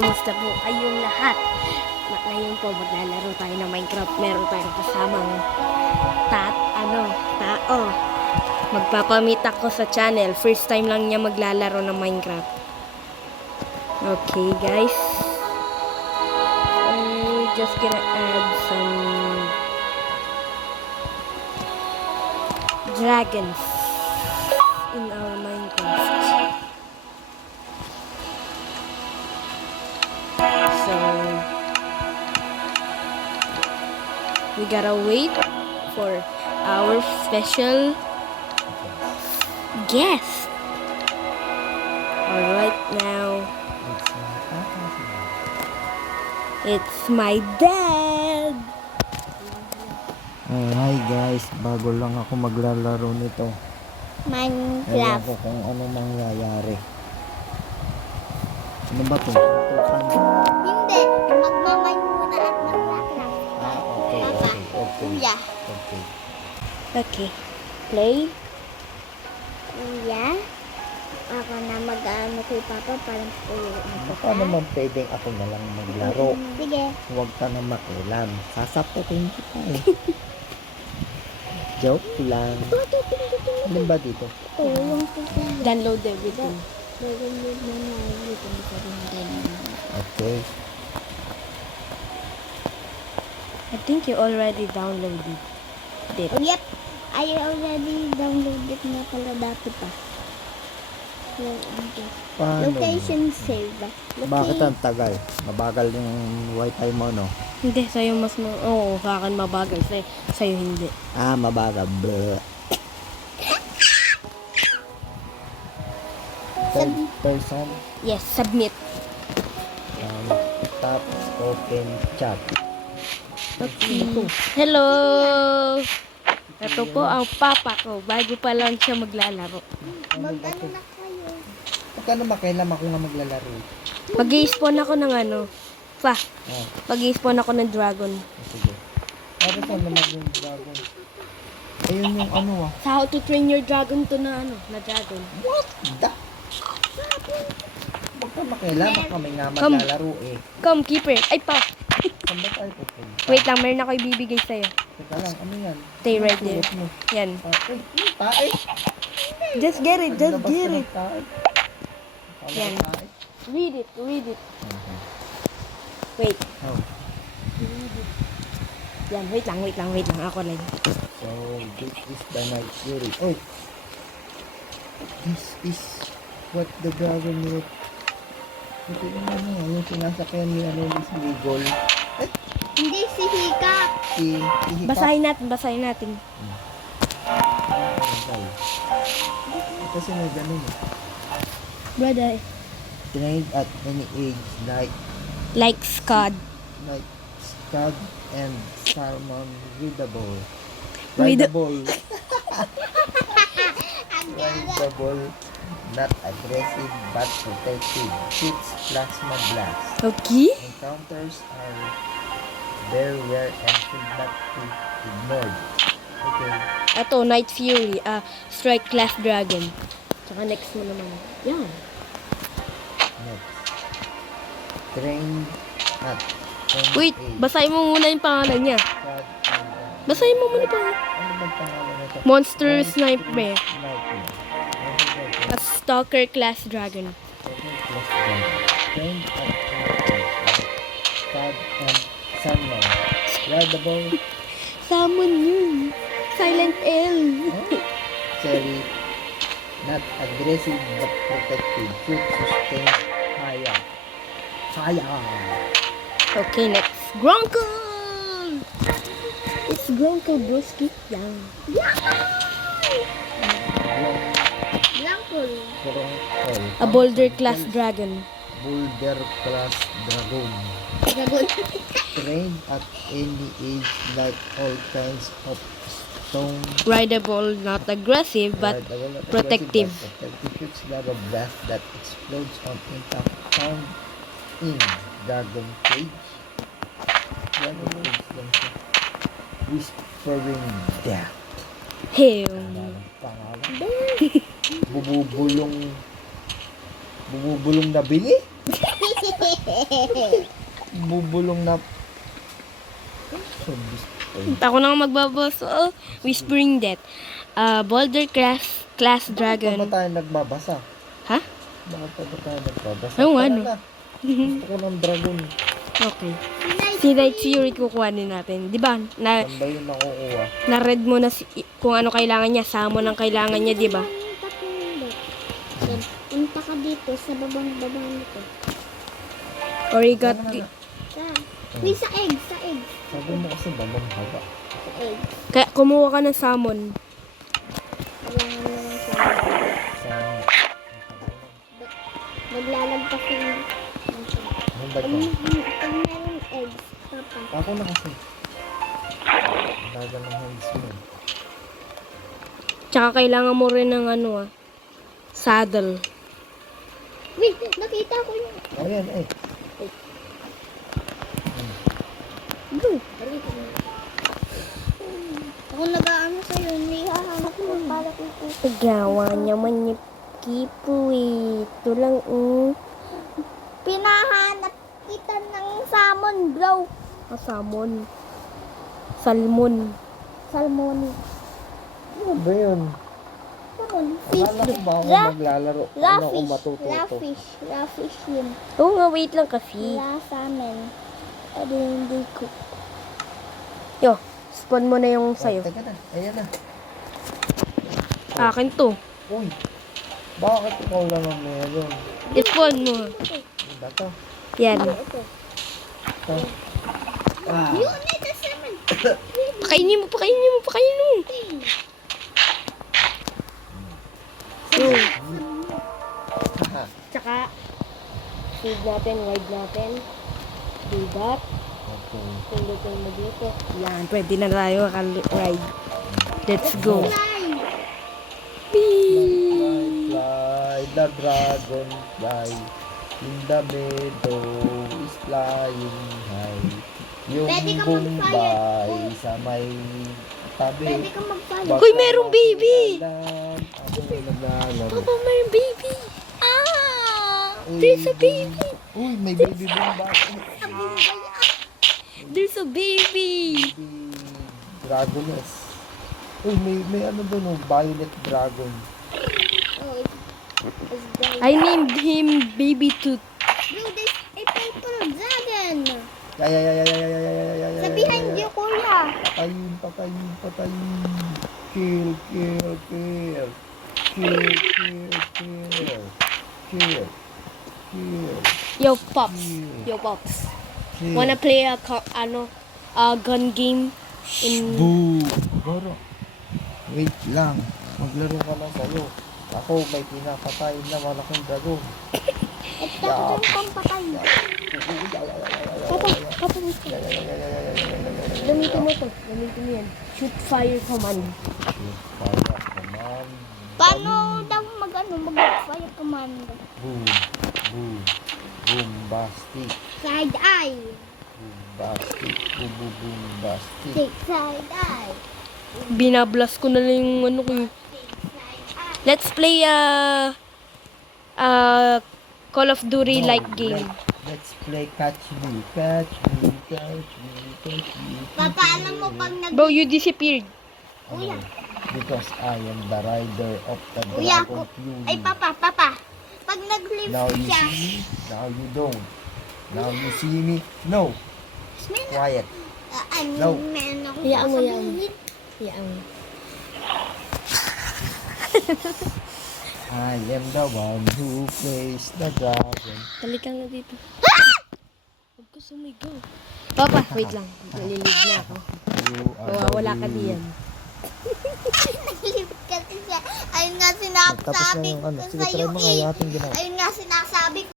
Kumusta po kayong lahat? Ngayon po maglalaro tayo ng Minecraft. Meron tayong kasamang tao. Magpapamit ako sa channel. First time lang niya maglalaro ng Minecraft. Okay guys. I'm just gonna add some dragons in our Minecraft. So we gotta wait for our special guest. Alright, now it's my dad. Hi guys, bago lang ako maglalaro nito. Ewan Minecraft. ko kung ano mangyayari. Ano ba to? Tukan? Hindi. Magmamay muna at mag-Minecraft. Okay. Kuya. Okay. Okay, play. Kuya. Ako na mag-ano kay Papa parang kuya. Baka naman pwedeng ako na lang maglaro. Sige. Huwag ka na makialam. Sasaputin kita eh. Joke lang. Ano ba dito? Oo, yung kuya. Download everything. Download mo na dito sa rin. Okay. I think you already downloaded it. Oh, yep. I already downloaded na pala dati pa. Paano? Location save. Bakit ang tagal? Mabagal yung wifi mo, no? Hindi, sa'yo mas oo, sa akin mabagal. Sa'yo hindi. Mabagal. Bleh. Third person. Yes, submit. Tap open chat. Okay. Hello! Ito po ang papa ko. Bago pa lang siya maglalaro. Mag-ano na kayo? Huwag ka na makialam ako nga maglalaro. Mag-i-spawn ako ng Oh, Mag-i-spawn ako ng dragon. sige. Para saan naman yung dragon? Ayun yung ano Sa how to train your dragon to na dragon. What the? Huwag ka makialam. Kami nga maglalaro eh. Come, keeper. Ay, pa. Saan ba tayo pupunta? Wait lang, meron ako ibibigay sa'yo. Teka lang, ano yan? Stay right there. Tulot mo. Yan. Tae. Just get it, just Labas get ka ng it. tae. Yan. Tae. Read it. Wait. Oh. Yan, wait lang. Ako lang. So, this is the night fury. Oh! This is what the dragon wrote. Ito yung ano, yung sinasakyan ni si Eagle. Hindi si Hika. Si Hika. Basahin natin. Kasi may ganun eh. Brother. Trained at any age Like Scud. Scud and salmon readable. Read- Rideable, not aggressive but protective. Shoots plasma blast. Okay. Encounters are very rare and should not be ignored. Okay. Ito, Night Fury. Strike class dragon. Tsaka next mo naman. Yan. Next. Train at any Wait, age. basahin mo muna yung pangalan niya. Scud and, Basahin mo muna pa. ano bang pangalan nito? Monster Sniper. Sniper. A Stalker class dragon. Trained at Scud and salmon. Rideable. Summon yun. Silent L. Cherry, not aggressive but protective. Shoot, sustain, fire. Okay, next. Grunkle! It's Grunkle, broski. Yan. Langkol. A Boulder class dragon. Boulder class dragon. Dragon. Trained at any age like all kinds of stone. Rideable, not aggressive, but Rideable, not protective. aggressive, but protective. Shoots lava blast that explodes on impact. Found in dragon cage. Dragon cage lang siya. Whispering death. Hell. Ang pangalan. Bububulong na bili? Bubulong na. So, Ako na nga magbabasa. Oh, Whispering Death. Boulder Class Bakit Dragon. pa ba tayo nagbabasa? Ha? Bakit pa ba tayo nagbabasa? Oo, Tara ano? na. Gusto ko ng dragon. Okay. Si Night Fury kukuhanin natin. Di ba? Saan ba yun nakukuha? Na-read mo na kung ano kailangan niya. Summon ang kailangan niya, di ba? Yan. Punta ka dito sa babang nito. Origami. May sa egg, sa egg. Sabi mo kasi babang haba. Sa egg. Kaya kumuha ka ng summon. Kailangan mo lang sa Sa maglalagpas yung Ang pag daga. meron eggs, papa. Ako na kasi. Daga ng hands mo. Tsaka kailangan mo rin ng saddle. Wait, nakita ko yung... Ayan eh. Go! Dali ka na. Ako nag-aano sa'yo, hindi hahanap ko para kukuha. Gawa niya man yung kipo eh. Ito lang Pinahanap kita ng salmon, bro. Salmon. Salmon. Salmon. Ano ba yun? Salmon. Akala ko ba ako maglalaro? Ano ako Rafish. matututo? Rafish. Rafish yun. Oo nga, wait lang kasi. Wala sa amin. Edi hindi ko. Yo, spawn mo na yung Oh, sayo. teka na. Ayan na. Akin to. Uy. Bakit ikaw lang ang meron? I-spawn mo. Ano ba to? Yan. Ito. Ito. Ah. Yun, ito salmon. Pakainin mo, pakainin mo, pakainin mo. Yun. Haha. Tsaka, feed natin, wide natin. Do that. Okay. Pindutin mo dito. Yan, pwede na tayo ride. Let's go. Fly. Whee! Fly, the dragon fly. In the meadow is flying high. Yung Pwede ka Bombay mag-fly. sa may tabi. Pwede kang mag-follow. Wag Uy, ka merong baby! makialam. Ako naglalaro. Papa, may baby! Ah! There's a baby! Uy, may baby bomba. There's a baby! Baby dragoness. Uy, may ano doon, oh, violet dragon. Oh, it's very... I named him Baby Tooth. Bro, there's a purple dragon. Ay. Sabihan niyo, kuya. Patayin. Kill. Yo, Pops. Yo, Pops. Wanna play a gun game in... Boo! Goro. Wait lang. Maglaro ka lang sa'yo. Ako, may pinapatay na malaking dragon. At tatang kong patay. Papa, gamitin mo to. Gamitin mo yan. Shoot fire command. Fire command. Paano daw mag-fire command? Boom. Bombastic. Side eye. Bombastic. Bombastic. Take side eye. Binablas ko na lang yung ko. Let's play Call of Duty like game. Let's play catch me. Papa, alam mo pag Bro, you disappeared. Kuya. Because I am the rider of the Kuya, Dragon Fury. Ay, papa. Pag nag-lift Now you siya. see me, now you don't. Now you see me, no. Quiet. No. Meron akong Hayaan mo, sasabihin. Yan. I am the one who plays the dragon. Talikan na dito. Huwag ka sumigaw. Papa, wait lang. Nalilig na ako. You are the Wala ka diyan. Nag-lift kasi siya. Ayun nga Tapos na sinasabi yung ano. ko Sige, try sa'yo mo eh. kaya ating ginawa. Ayun nga sinasabi ko.